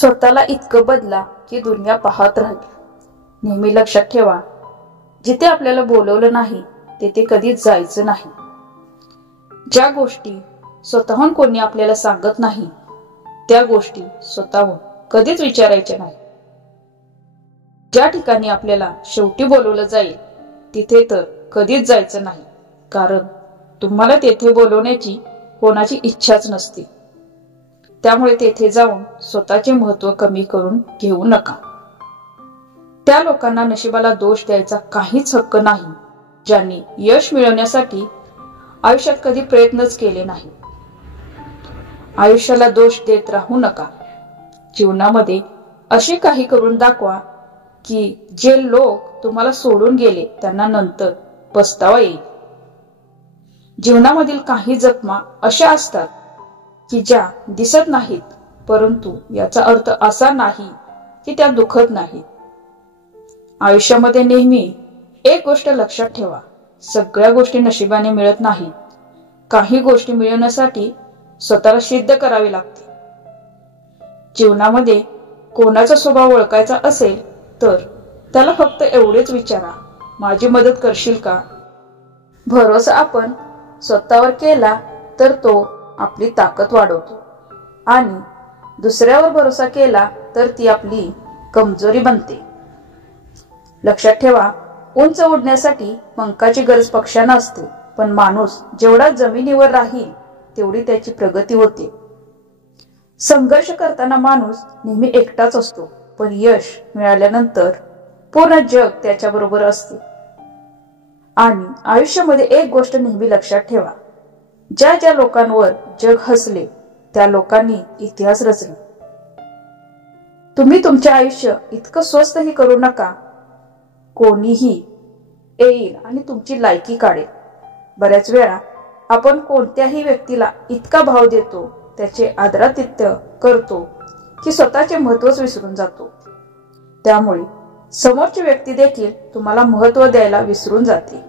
स्वतःला इतकं बदला की दुनिया पाहत राहील। नेहमी लक्षात ठेवा, जिथे आपल्याला बोलवलं नाही तेथे कधीच जायचं नाही। ज्या गोष्टी स्वतःहून कोणी आपल्याला सांगत नाही त्या गोष्टी स्वतःहून कधीच विचारायच्या नाही। ज्या ठिकाणी आपल्याला शेवटी बोलवलं जाईल तिथे तर कधीच जायचं नाही, कारण तुम्हाला तेथे बोलवण्याची कोणाची इच्छाच नसते। त्यामुळे तेथे जाऊन स्वतःचे महत्त्व कमी करून घेऊ नका। त्या लोकांना नशिबाला दोष द्यायचा काहीच हक्क नाही ज्यांनी यश मिळवण्यासाठी आयुष्यात कधी प्रयत्नच केले नाही। आयुष्याला दोष देत राहू नका। जीवनामध्ये असे काही करून दाखवा की जे लोक तुम्हाला सोडून गेले त्यांना नंतर पस्तावा येईल। जीवनामधील काही जखमा अशा असतात की ज्या दिसत नाहीत, परंतु याचा अर्थ असा नाही की त्या दुखत नाहीत। आयुष्यामध्ये नेहमी एक गोष्ट लक्षात ठेवा, सगळ्या गोष्टी नशिबाने मिळत नाहीत। काही गोष्टी मिळवण्यासाठी स्वतःला सिद्ध करावे लागते। जीवनामध्ये कोणाचा स्वभाव ओळखायचा असेल तर त्याला फक्त एवढेच विचारा, माझी मदत करशील का? भरोसा आपण स्वतःवर केला तर तो आपली ताकद वाढवतो आणि दुसऱ्यावर भरोसा केला तर ती आपली कमजोरी बनते। लक्षात ठेवा, उंच उडण्यासाठी पंखाची गरज पक्ष्यांना असते, पण माणूस जेवढा जमिनीवर राहील तेवढी त्याची प्रगती होते। संघर्ष करताना माणूस नेहमी एकटाच असतो, पण यश मिळाल्यानंतर पूर्ण जग त्याच्याबरोबर असते। आणि आयुष्यामध्ये एक गोष्ट नेहमी लक्षात ठेवा, ज्या ज्या लोकांवर जग हसले त्या लोकांनी इतिहास रचला। तुम्ही तुमचे आयुष्य इतकं स्वस्तही करू नका, कोणीही येईल आणि तुमची लायकी काढेल। बऱ्याच वेळा आपण कोणत्याही व्यक्तीला इतका भाव देतो, त्याचे आदरातिथ्य करतो की स्वतःचे महत्त्वच विसरून जातो। त्यामुळे समोरची व्यक्ती देखील तुम्हाला महत्त्व द्यायला विसरून जाते।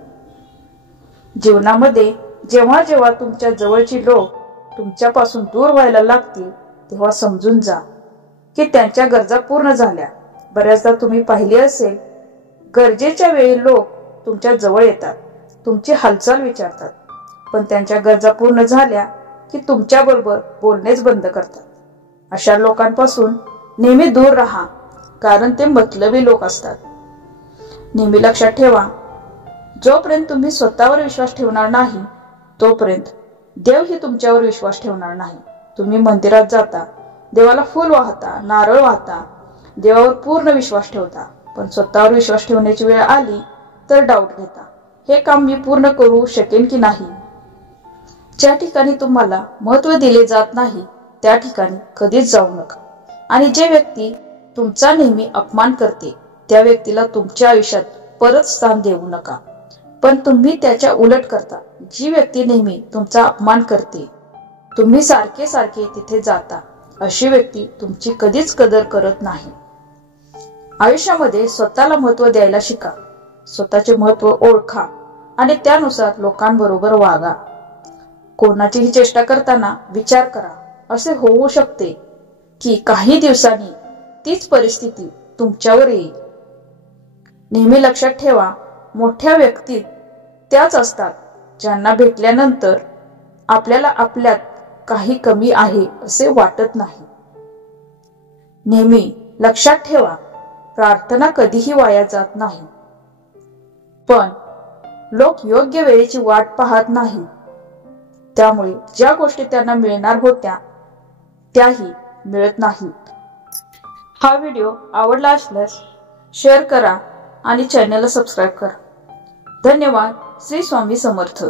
जीवनामध्ये जेव्हा जेव्हा तुमच्या जवळची लोक तुमच्यापासून दूर व्हायला लागतील तेव्हा समजून जा की त्यांच्या गरजा पूर्ण झाल्या। बऱ्याचदा तुम्ही पाहिले असेल, गरजेच्या वेळी लोक तुमच्या जवळ येतात, तुमची हालचाल विचारतात, पण त्यांच्या गरजा पूर्ण झाल्या की तुमच्याबरोबर बोलणेच बंद करतात। अशा लोकांपासून नेहमी दूर राहा, कारण ते मतलबी लोक असतात। नेहमी लक्षात ठेवा, जोपर्यंत तुम्ही स्वतःवर विश्वास ठेवणार नाही तोपर्यंत देवही तुमच्यावर विश्वास ठेवणार नाही। तुम्ही मंदिरात जाता, देवाला फूल वाहता, नारळ वाहता, देवावर पूर्ण विश्वास ठेवता, पण स्वतःवर विश्वास ठेवण्याची वेळ आली तर डाऊट घेता, हे काम मी पूर्ण करू शकेन की नाही। ज्या ठिकाणी तुम्हाला महत्त्व दिले जात नाही त्या ठिकाणी कधीच जाऊ नका। आणि जे व्यक्ती तुमचा नेहमी अपमान करते त्या व्यक्तीला तुमच्या आयुष्यात परत स्थान देऊ नका, पण तुम्ही त्याच्या उलट करता। जी व्यक्ती नेहमी तुमचा अपमान करते, तुम्ही सारखे सारखे तिथे जाता, अशी व्यक्ती तुमची कधीच कदर करत नाही। आयुष्यामध्ये स्वतःला महत्त्व द्यायला शिका, स्वतःचे महत्त्व ओळखा आणि त्यानुसार लोकांबरोबर वागा। कोणाचीही चेष्टा करताना विचार करा, असे होऊ शकते की काही दिवसांनी तीच परिस्थिती तुमच्यावर येईल। नेहमी लक्षात ठेवा, मोठ्या व्यक्ती त्याच असतात ज्यांना भेटल्यानंतर आपल्याला आपल्यात काही कमी आहे असे वाटत नाही। नेहमी लक्षात ठेवा, प्रार्थना कधीही वाया जात नाही, पण लोक योग्य वेळेची वाट पाहत नाही, त्यामुळे ज्या गोष्टी त्यांना मिळणार होत्या त्याही मिळत नाहीत। हा व्हिडिओ आवडला असल्यास शेअर करा आणि चॅनलला सबस्क्राईब करा। धन्यवाद। श्री स्वामी समर्थ।